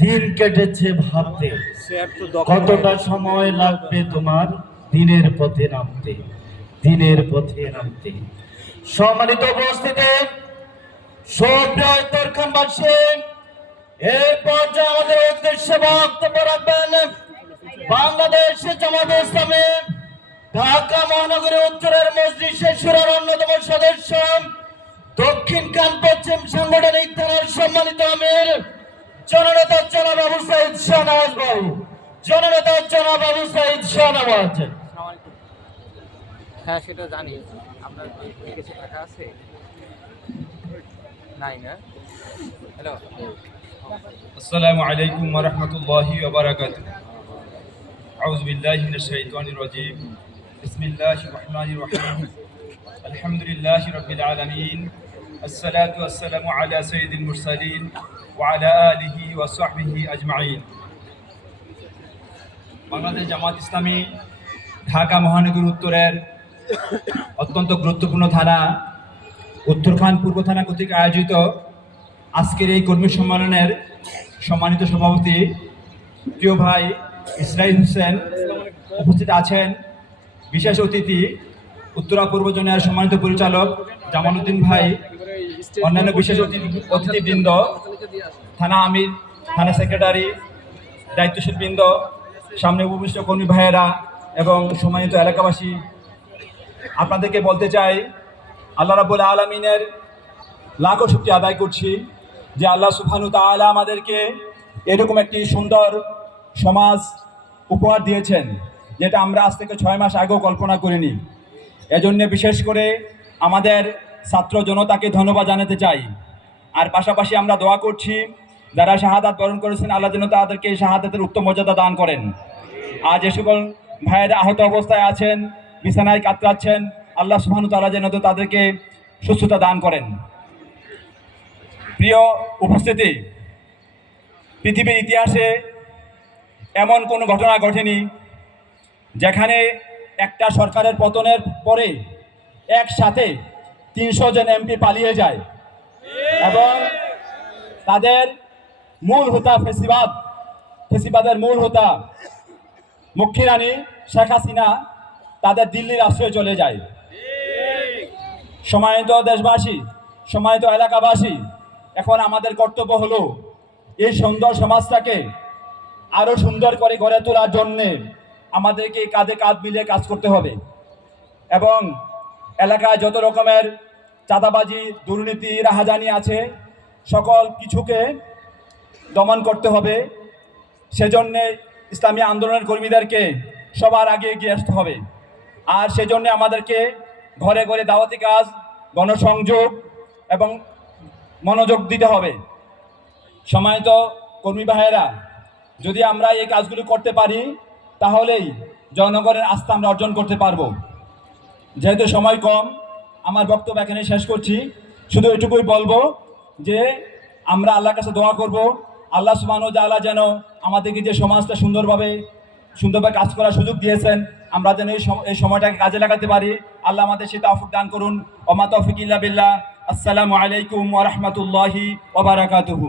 দিন কেটেছে ভাবতে কতটা সময় লাগবে তোমার দিনের পথে নামতে, দিনের পথে নামতে। সম্মানিত উপস্থিতি, সুপ্রিয় উত্তরখানবাসী, এই পর্যায়ে আমাদের উদ্দেশ্যে বক্তব্য রাখবেন বাংলাদেশ জামায়াতে ইসলামী ঢাকা মহানগরী উত্তরের মজলিসে শুরার অন্যতম সদস্য, দক্ষিণ কান পশ্চিম সাংগঠনিক থানার সম্মানিত আমির জননেতা জনাব আবু সাইদ শাহনওয়াজ ভাই। জননেতা জনাব আবু সাইদ শাহনওয়াজ। হ্যাঁ, সেটা জানি। আপনার কিছু টাকা আছে নাই না? হ্যালো, আসসালামু আলাইকুম ওয়া রাহমাতুল্লাহি ওয়া বারাকাতুহু। আউযু বিল্লাহি মিনাশ শাইতানির রাজীম। বিসমিল্লাহির রাহমানির রাহিম। আলহামদুলিল্লাহি রাব্বিল আলামিন। আসসালাতু ওয়াসসালামু আলা সাইয়্যিদিল মুরসালিন ওয়া আলা আলিহি ওয়া সাহবিহি আজমাইন। বাংলাদেশ জামায়াত ইসলামী ঢাকা মহানগরী উত্তরের অত্যন্ত গুরুত্বপূর্ণ থানা উত্তরখান পূর্ব থানা কর্তৃক আয়োজিত আজকের এই কর্মী সম্মেলনের সম্মানিত সভাপতি প্রিয় ভাই ইসরাইল হোসেন উপস্থিত আছেন। বিশেষ অতিথি উত্তরা পূর্ব জোনের সম্মানিত পরিচালক জামালউদ্দিন ভাই, অন্যান্য বিশেষ অতিথিবৃন্দ, থানা আমির, থানা সেক্রেটারি, দায়িত্বশীল বৃন্দ, সামনে উপবিষ্ট কর্মী ভাইয়েরা এবং সম্মানিত এলাকাবাসী, আপনাদেরকে বলতে চাই আল্লাহ রাব্বুল আলামিনের লাখো শুকরিয়া আদায় করছি যে আল্লাহ সুবহানাহু ওয়া তাআলা আমাদেরকে এরকম একটি সুন্দর সমাজ উপহার দিয়েছেন, যেটা আমরা আজ থেকে 6 মাস আগেও কল্পনা করিনি। এজন্য বিশেষ করে আমাদের ছাত্র জনতাকে ধন্যবাদ জানাতে চাই। আর পাশাপাশি আমরা দোয়া করছি যারা শাহাদাত বরণ করেছেন, আল্লাহ যেন তাদেরকে শাহাদাতের উত্তম মর্যাদা দান করেন। আর যে সকল ভাইয়েরা আহত অবস্থায় আছেন, বিছানায় কাতরাচ্ছেন, আল্লাহ সুবহানাহু ওয়া তাআলা যেন তাদেরকে সুস্থতা দান করেন। প্রিয় উপস্থিতি, পৃথিবীর ইতিহাসে এমন কোনো ঘটনা ঘটেনি যেখানে একটা সরকারের পতনের পরে একসাথে 300 জন এমপি পালিয়ে যায় এবং তাদের মূল হোতা ফেসিবাদের মূল হোতা মুখ্য রানী শেখ হাসিনা তাদের দিল্লির আশ্রয়ে চলে যায়। সম্মানিত দেশবাসী, সম্মানিত এলাকাবাসী, এখন আমাদের কর্তব্য হলো এই সুন্দর সমাজটাকে আরো সুন্দর করে গড়ে তোলার জন্যে আমাদেরকে কাঁধে কাঁধ মিলিয়ে কাজ করতে হবে এবং এলাকায় যত রকমের চাঁদাবাজি, দুর্নীতি, রাহাজানি আছে সকল কিছুকে দমন করতে হবে। সেজন্যে ইসলামী আন্দোলনের কর্মীদেরকে সবার আগে এগিয়ে আসতে হবে। আর সেজন্য আমাদেরকে ঘরে ঘরে দাওয়াতি কাজ, গণসংযোগ এবং মনোযোগ দিতে হবে। সম্মানিত কর্মী ভাইয়েরা, যদি আমরা এই কাজগুলো করতে পারি তাহলেই জনগণের আস্থা আমরা অর্জন করতে পারবো। যেহেতু সময় কম, আমার বক্তব্য এখানে শেষ করছি। শুধু এটুকুই বলবো যে আমরা আল্লাহর কাছে দোয়া করব, আল্লাহ সুবহানাহু ওয়া তাআলা যেন আমাদেরকে যে সমাজটা সুন্দরভাবে কাজ করার সুযোগ দিয়েছেন, আমরা যেন এই সময়টাকে কাজে লাগাতে পারি। আল্লাহ আমাদের সেটা তৌফিক দান করুন। ওয়া মা তৌফিক ইল্লা বিল্লাহ। আসসালামু আলাইকুম ওয়া রাহমাতুল্লাহি ওয়া বারাকাতুহু।